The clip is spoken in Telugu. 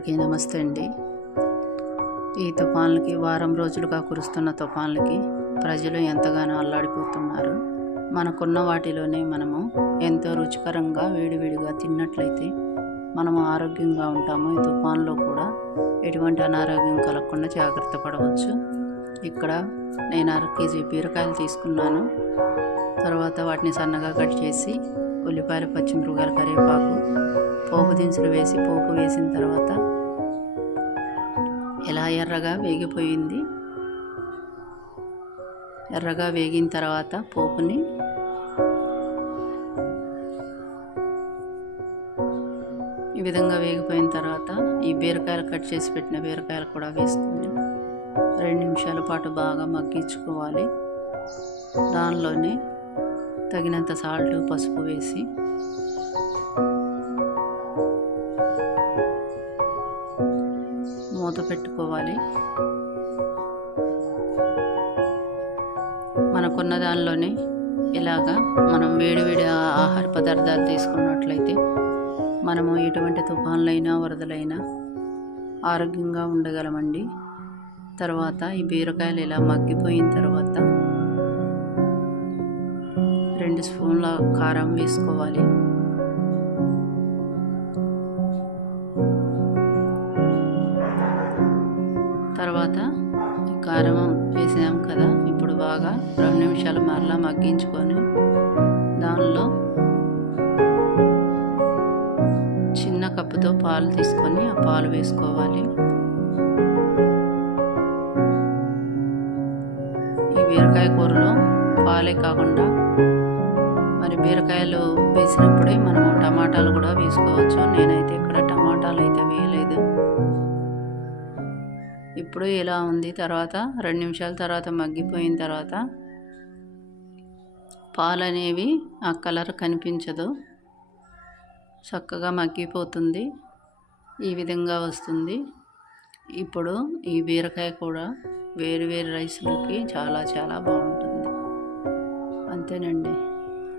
అందరికీ నమస్తే అండి. ఈ తుఫాన్లకి వారం రోజులుగా కురుస్తున్న తుఫాన్లకి ప్రజలు ఎంతగానో అల్లాడిపోతున్నారు. మనకున్న వాటిలోనే మనము ఎంతో రుచికరంగా వేడివేడిగా తిన్నట్లయితే మనము ఆరోగ్యంగా ఉంటాము. ఈ తుఫాన్లో కూడా ఎటువంటి అనారోగ్యం కలగకుండా జాగ్రత్త పడవచ్చు. ఇక్కడ నేను 1/2 కేజీ బీరకాయలు తీసుకున్నాను. తర్వాత వాటిని సన్నగా కట్ చేసి ఉల్లిపాయలు, పచ్చిమిరపకాయలు, కరివేపాకు, పోపు దినుసులు వేసి పోపు వేసిన తర్వాత ఇలా ఎర్రగా వేగిపోయింది. ఎర్రగా వేగిన తర్వాత పోపుని ఈ విధంగా వేగిపోయిన తర్వాత ఈ బీరకాయలు కట్ చేసి పెట్టిన బీరకాయలు కూడా వేసుకుని 2 నిమిషాల పాటు బాగా మగ్గించుకోవాలి. దానిలోనే తగినంత సాల్ట్, పసుపు వేసి మూత పెట్టుకోవాలి. మనకున్న దానిలోనే ఇలాగా మనం వేడివేడి ఆహార పదార్థాలు తీసుకున్నట్లయితే మనము ఎటువంటి తుఫాన్లైనా వరదలైనా ఆరోగ్యంగా ఉండగలమండి. తర్వాత ఈ బీరకాయలు ఇలా మగ్గిపోయిన తర్వాత 2 స్పూన్ల కారం వేసుకోవాలి. తర్వాత ఈ కారం వేసాం కదా, ఇప్పుడు బాగా 2 నిమిషాలు మరలా మగ్గించుకొని దానిలో చిన్న కప్పుతో పాలు తీసుకొని ఆ పాలు వేసుకోవాలి. ఈ బీరకాయ కూరలో పాలే కాకుండా మరి బీరకాయలు వేసినప్పుడే మనము టమాటాలు కూడా వేసుకోవచ్చు. నేనైతే ఇక్కడ టమాటాలు అయితే వేయలేదు. ఇప్పుడు ఇలా ఉంది. తర్వాత 2 నిమిషాల తర్వాత మగ్గిపోయిన తర్వాత పాలు అనేవి ఆ కలర్ కనిపించదు, చక్కగా మగ్గిపోతుంది. ఈ విధంగా వస్తుంది. ఇప్పుడు ఈ బీరకాయ కూడా వేరు వేరు రైస్లోకి చాలా చాలా బాగుంటుంది. అంతేనండి.